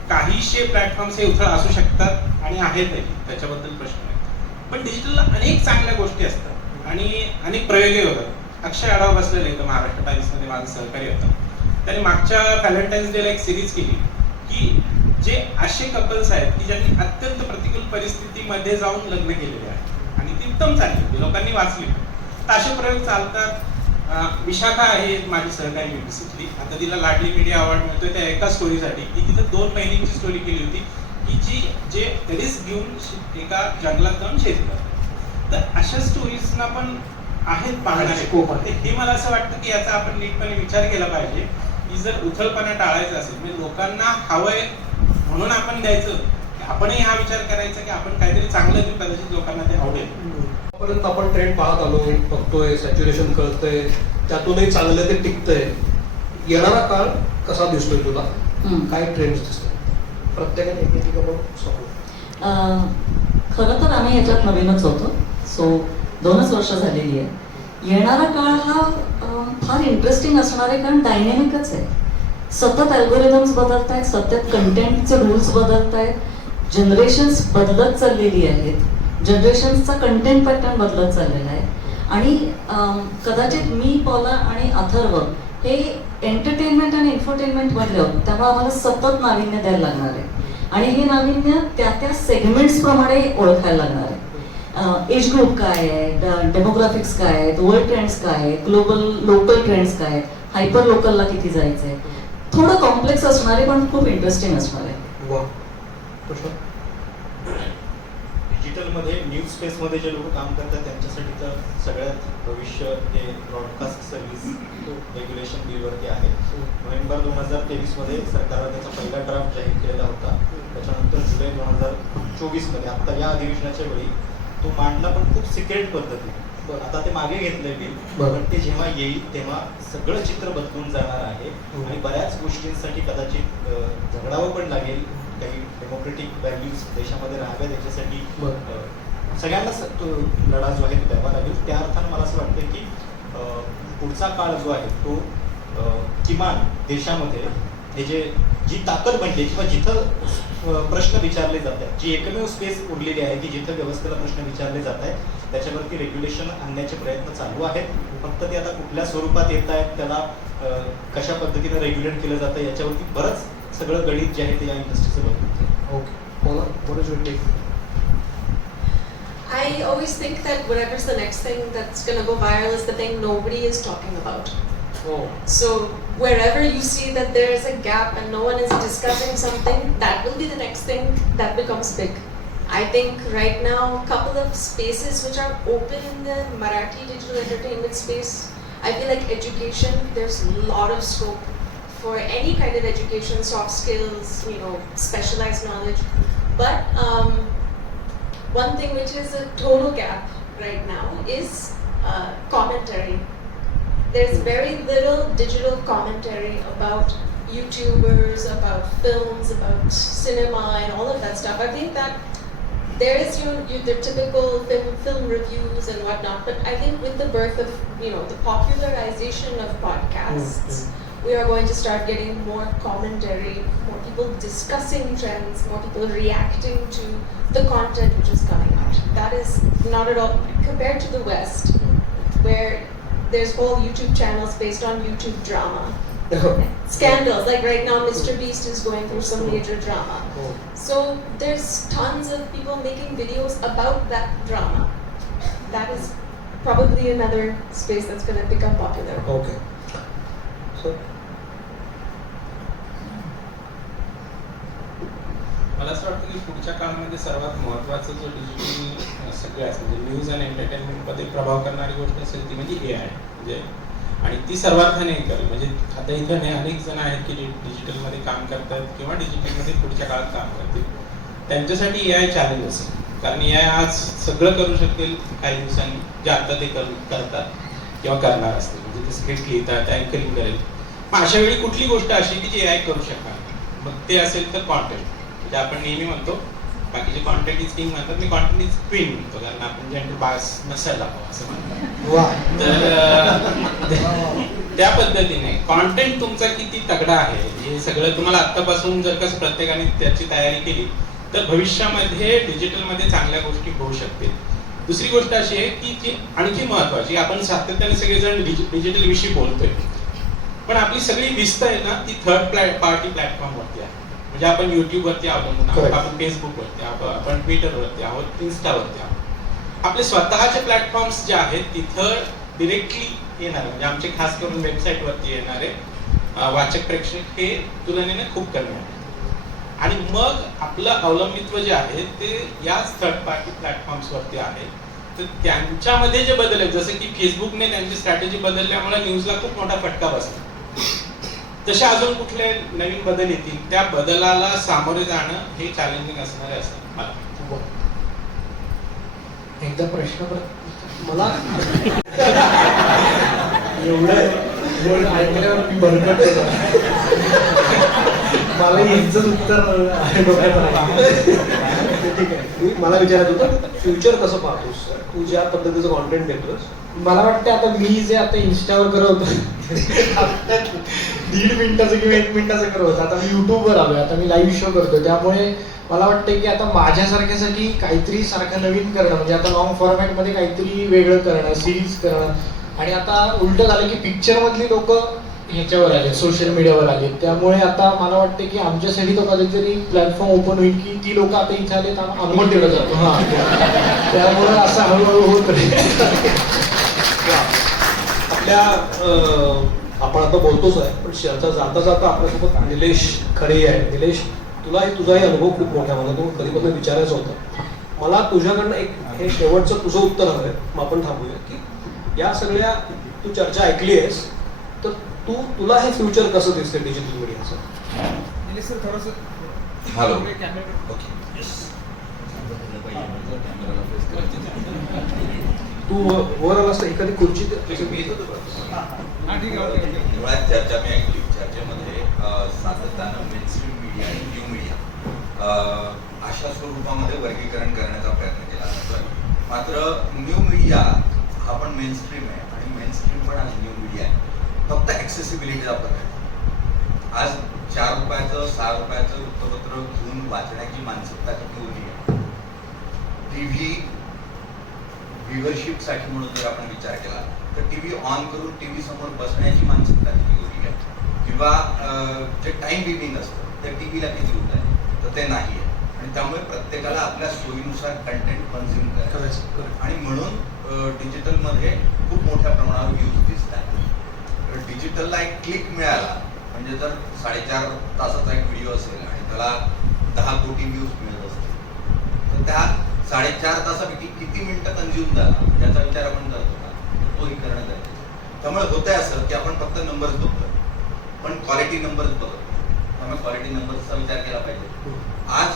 काहीशे प्लॅटफॉर्म्स हे उथळ असू शकतात आणि आहेतही, त्याच्याबद्दल प्रश्न नाही. पण डिजिटलला अनेक चांगल्या गोष्टी असतात आणि अनेक प्रयोगही होतात. अक्षय आढाव बसलेले इथं महाराष्ट्र टाइम्समध्ये माझं सहकारी होतं. त्याने मागच्या व्हॅलेंटाईन्स डेला एक सिरीज केली की जे असे कपल्स आहेत की ज्यांनी अत्यंत प्रतिकूल परिस्थितीमध्ये जाऊन लग्न केलेले आहे आणि ती उत्तम चालली, लोकांनी वाचली. तर असे प्रयोग चालतात. विशाखा आहे माझी सहकारी BBCतली. आता तिला लाडली मीडिया अवॉर्ड मिळतोय त्या एका स्टोरीसाठी की तिथं 2 महिन्यांची स्टोरी केली होती की जे रिस्क घेऊन एका जंगलात जाऊन शेती करतात. तर अशा स्टोरीजना पण आहेत पाहणारे खूप आहे. हे मला असं वाटतं की याचा आपण नीटपणे विचार केला पाहिजे की जर उथळपणा टाळायचा असेल, म्हणजे लोकांना हवंय म्हणून आपण द्यायचं, आपणही हा विचार करायचा की आपण काहीतरी चांगलं देऊ, कदाचित लोकांना ते आवडेल. पर्यंत आपण ट्रेंड पाहत आलो, बघतोय, सॅच्युरेशन कळतंय, त्यातूनही चांगलं ते टिकतंय. येणारा काळ कसा दिसतोय तुला? काय ट्रेंड्स दिसतोय? प्रत्येकाने एकमेकांवर सांगू. खरं तर आम्ही याच्यात नवीनच होतो, सो 2च वर्ष झालेली आहे. येणारा काळ हा फार इंटरेस्टिंग असणार आहे, कारण डायनेमिकच आहे. सतत अल्गोरिदम्स बदलत आहेत, सतत कंटेंटचे रूल्स बदलत आहेत, जनरेशन्स बदलत चाललेली आहेत, जनरेशन्सचा कंटेंट पॅटर्न बदलत चाललेला आहे. आणि कदाचित मी, पॉला आणि अथर्व हे एंटरटेनमेंट आणि इन्फोटेनमेंट मधले आहोत, त्यामुळे आम्हाला सतत नाविन्य द्यायला लागणार आहे आणि हे नाविन्य त्या सेगमेंट्स प्रमाणे ओळखायला लागणार आहे. एज ग्रुप काय आहे, डेमोग्राफिक्स काय आहेत, वर्ल्ड ट्रेंड्स काय आहेत, ग्लोबल लोकल ट्रेंड्स काय आहेत, हायपर लोकलला किती जायचंय. थोडं कॉम्प्लेक्स असणार आहे पण खूप इंटरेस्टिंग असणार आहे. डिजिटलमध्ये न्यूज स्पेसमध्ये जे लोक काम करतात त्यांच्यासाठी तर सगळ्यात भविष्य हे ब्रॉडकास्ट सर्व्हिस रेग्युलेशन बिलवरती आहे. नोव्हेंबर 2023 मध्ये सरकारने त्याचा पहिला ड्राफ्ट जाहीर केलेला होता. त्याच्यानंतर जुलै 2024 मध्ये आता या अधिवेशनाच्या वेळी तो मांडला, पण खूप सिक्रेट पद्धतीने. आता ते मागे घेतलंय बिल, पण ते जेव्हा येईल तेव्हा सगळं चित्र बदलून जाणार आहे आणि बऱ्याच गोष्टींसाठी कदाचित झगडावं पण लागेल. काही डेमोक्रेटिक व्हॅल्यूज देशामध्ये राहाव्या त्याच्यासाठी सगळ्यांनाच तो लढा जो आहे तो द्यावा लागेल. त्या अर्थानं मला असं वाटतं की पुढचा काळ जो आहे तो किमान देशामध्ये हे जी ताकद बनली किंवा जिथं प्रश्न विचारले जात आहेत, जी एकमेव स्पेस उरलेली आहे की जिथं व्यवस्थेला प्रश्न विचारले जात आहेत, त्याच्यावरती रेग्युलेशन आणण्याचे प्रयत्न चालू आहेत. फक्त ते आता कुठल्या स्वरूपात येत आहेत, त्याला कशा पद्धतीने रेग्युलेट केलं जातं याच्यावरती बरंच सगळं गणित जे आहे ते या इंडस्ट्रीचं बघतो. Okay, I always think that whatever's the next thing that's going to go viral is the thing nobody is talking about. So wherever you see that there is a gap and no one is discussing something, that will be the next thing that becomes big. I think right now a couple of spaces which are open in the Marathi digital entertainment space, I feel like education, there's a lot of scope for any kind of education, soft skills, specialized knowledge. But one thing which is a total gap right now is commentary. There's very little digital commentary about YouTubers, about films, about cinema and all of that stuff. I think that there is the typical film reviews and whatnot, but I think with the birth of the popularization of podcasts, we are going to start getting more commentary, more people discussing trends, more people reacting to the content which is coming out. That is not at all compared to the West, where there's whole YouTube channels based on YouTube drama. Scandals, like right now Mr. Beast is going through some major drama. So there's tons of people making videos about that drama. That is probably another space that's going to become popular. Okay. So मला असं वाटतं की पुढच्या काळामध्ये सर्वात महत्त्वाचं जो digital सगळ्याच म्हणजे न्यूज आणि एंटरटेनमेंटमध्ये प्रभाव करणारी गोष्ट असेल ती म्हणजे AI. म्हणजे आणि ती सर्वार्थाने करेल. म्हणजे आता इथं अनेक जण आहेत की जे डिजिटलमध्ये काम करतात किंवा डिजिटलमध्ये पुढच्या काळात काम करतील. त्यांच्यासाठी AI चॅलेंज असेल. कारण AI आज सगळं करू शकेल काही दिवसांनी, जे आता ते करतात किंवा करणार असतील. म्हणजे ते स्क्रिप्ट लिहितात, अँकरिंग करेल. पण अशा वेळी कुठली गोष्ट अशी की जी AI करू शकणार. मग ते असेल तर कॉन्टेंट. म्हणजे आपण नेहमी म्हणतो बाकीचे कॉन्टेंट इज किंग म्हणतात, मी कॉन्टेंट इज क्वीन म्हणतो, कारण आपण जेंडर बायस नसायला हवं असं म्हणतात. तर त्या पद्धतीने कॉन्टेंट तुमचा किती तगडा आहे हे सगळं तुम्हाला आत्तापासून जर का प्रत्येकाने त्याची तयारी केली तर भविष्यामध्ये डिजिटलमध्ये चांगल्या गोष्टी होऊ शकतील. दुसरी गोष्ट अशी आहे की जी आणखी महत्वाची, आपण सातत्याने सगळेजण डिजिटल विषयी बोलतोय, पण आपली सगळी दिसत आहे ना ती थर्ड पार्टी प्लॅटफॉर्मवरती आहे. म्हणजे आपण युट्यूबवरती अवलंबून आहोत, आपण फेसबुकवरती आहोत, आपण ट्विटरवरती आहोत, इन्स्टावरती आहोत. आपले स्वतःचे प्लॅटफॉर्म्स जे आहेत तिथं डिरेक्टली येणारे म्हणजे आमचे खास करून वेबसाईटवरती येणारे वाचक प्रेक्षक हे तुलनेने खूप कमी आहेत. आणि मग आपलं अवलंबित्व जे आहे ते याच थर्ड पार्टी प्लॅटफॉर्म्सवरती आहे. तर त्यांच्यामध्ये जे बदल आहेत, जसं की फेसबुकने त्यांची स्ट्रॅटेजी बदलल्यामुळे न्यूजला खूप मोठा फटका बसला, तसे अजून कुठले नवीन बदल येतील, त्या बदलाला सामोरे जाणं हे चॅलेंजिंग असणार आहे असं मला. एकदा प्रश्न मला एवढं ऐकल्यावर मी बरकत होतो. मला यांचं उत्तर ठीक आहे, मला विचारायचं होतं फ्युचर कसं पाहतोस तू ज्या पद्धतीचं कॉन्टेंट देतोस. मला वाटतं आता मी जे आता इन्स्टावर करत होतो 1.5 मिनिटाचं किंवा 1 मिनिटाचं करत होतो, आता मी युट्यूबवर आलोय, आता मी लाईव्ह शो करतो. त्यामुळे मला वाटतं की आता माझ्यासारख्यासाठी काहीतरी सारखं नवीन करणं म्हणजे आता लॉंग फॉर्मॅटमध्ये काहीतरी वेगळं करणं, सिरीज करणं. आणि आता उलट झालं की पिक्चर मधली लोक ह्याच्यावर आले, सोशल मीडियावर आले. त्यामुळे आता मला वाटतं की आमच्यासाठी तो कधीतरी प्लॅटफॉर्म ओपन होईल की ती लोक आता इथे आले तर आम्ही तिकडे जातो. हा, त्यामुळे असं हळूहळू होत आपल्या आपण आता बोलतोच आहे, पण जाता जाता आपल्यासोबत निलेश खरे आहे. निलेश, तुझाही अनुभव खूप मोठा, मला तू कधीपासून विचारायचं होतं. मला तुझ्याकडनं एक हे शेवटचं तुझं उत्तर हवं आहे, मग आपण थांबूया. की या सगळ्या तू चर्चा ऐकली आहेस तर तुला हे फ्युचर कसं दिसते डिजिटल मीडियाचं? हॅलो. तू वर आलास तर एखादी खुर्ची मुळात चर्चा मी ऐकली. चर्चेमध्ये सातत्यानं मेनस्ट्रीम मीडिया आणि न्यू मीडिया अशा स्वरूपामध्ये वर्गीकरण करण्याचा प्रयत्न केला जातोय. मात्र न्यू मीडिया हा पण मेनस्ट्रीम आहे आणि मेनस्ट्रीम पण न्यू मीडिया आहे. फक्त ऍक्सेसिबिलिटीचा फरक आहे. आज 4 रुपयाचं 6 रुपयाचं वृत्तपत्र घेऊन वाचण्याची मानसिकता किती होती आहे. टीव्ही व्ह्युअरशिप साठी म्हणून जर आपण विचार केला तर टीव्ही ऑन करून टीव्ही समोर बसण्याची मानसिकता किती होती आहे. किंवा जे टाइम विविंग असतं त्या टीव्हीला किती होत आहे, तर ते नाही आहे. आणि त्यामुळे प्रत्येकाला आपल्या सोयीनुसार कंटेंट कन्झ्युम करायचं. आणि म्हणून डिजिटलमध्ये खूप मोठ्या प्रमाणावर व्ह्यूज दिसत आहेत. डिजिटलला एक क्लिक मिळाला म्हणजे जर 4.5 तासाचा एक व्हिडिओ असेल आणि त्याला 10 कोटी व्ह्यूज मिळत असतील तर त्या 4.5 तासापैकी किती मिनिटं कन्झ्युम झाला याचा विचार आपण करतो का, तोही करणं गरजेचं. त्यामुळे होतंय असं की आपण फक्त नंबर्स बघतो पण क्वालिटी नंबर्स बघतो. त्यामुळे क्वालिटी नंबर्सचा विचार केला पाहिजे. आज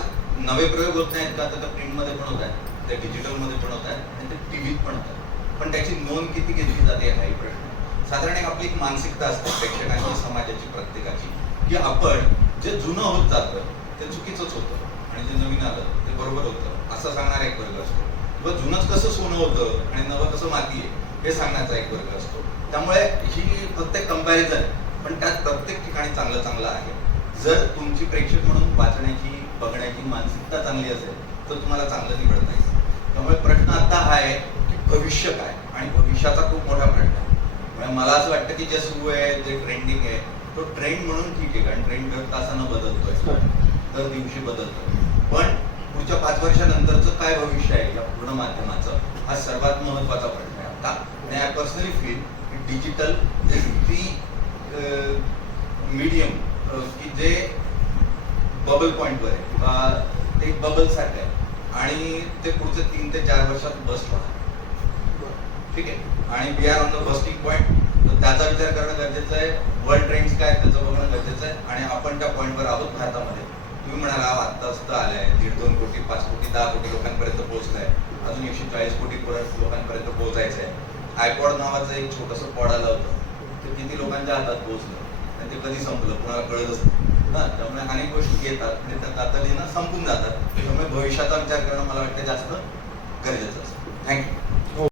नवे प्रयोग होत नाहीत का, तर प्रिंटमध्ये पण होत आहेत, ते डिजिटलमध्ये पण होत आहेत आणि ते टीव्हीत पण होत आहेत. पण त्याची नोंद किती घेतली जाते हाही प्रश्न. साधारण एक आपली एक मानसिकता असते प्रेक्षकांची, समाजाची, प्रत्येकाची, की आपण जे जुनं होत जातं ते चुकीचंच होतं आणि जे नवीन आलं ते बरोबर होतं असं सांगणारा एक वर्ग असतो, किंवा जुनंच कसं सोनं होतं आणि नवं कसं माती आहे हे सांगण्याचा एक वर्ग असतो. त्यामुळे ही फक्त कम्पॅरिझन, पण त्यात प्रत्येक ठिकाणी चांगलं चांगलं आहे. जर तुमची प्रेक्षक म्हणून वाचण्याची बघण्याची मानसिकता चांगली असेल तर तुम्हाला चांगलं निवडता येईल. त्यामुळे प्रश्न आता हा आहे की भविष्य काय, आणि भविष्याचा खूप मोठा प्रश्न आहे. म्हणजे मला असं वाटतं की जे सुरू आहे, जे ट्रेंडिंग आहे, तो ट्रेंड म्हणून ठीक आहे, कारण ट्रेंड दर तासानं बदलतोय, दर दिवशी बदलतोय. पण पुढच्या 5 वर्षानंतरचं काय भविष्य आहे या पूर्ण माध्यमाचं, हा सर्वात महत्त्वाचा प्रश्न आहे आता. आणि आय पर्सनली फील की डिजिटल इज दी मीडियम की जे बबल पॉईंटवर आहे, किंवा ते एक बबल सारखं आहे, आणि ते पुढचे 3 ते 4 वर्षात बस्ट होणार. ठीक आहे, आणि we are on the busting point. तर त्याचा विचार करणं गरजेचं आहे. वर्ल्ड ट्रेंड्स काय त्याचं बघणं गरजेचं आहे, आणि आपण त्या पॉईंटवर आहोत भारतामध्ये. तुम्ही म्हणाला आत्ता सुद्धा आलाय 1.5-2 कोटी, 5 कोटी, 10 कोटी लोकांपर्यंत पोहोचलाय. अजून 140 कोटी लोकांपर्यंत पोहोचायचं आहे. आयपॉड नावाचं एक छोटंसं पॉड आलं होतं, ते किती लोकांच्या हातात पोहोचलं आणि ते कधी संपलं कुणाला कळतच नाही ना. त्यामुळे अनेक गोष्टी येतात आणि त्या तातडीनं संपून जातात. त्यामुळे भविष्याचा विचार करणं मला वाटतं जास्त गरजेचं असतं. थँक्यू.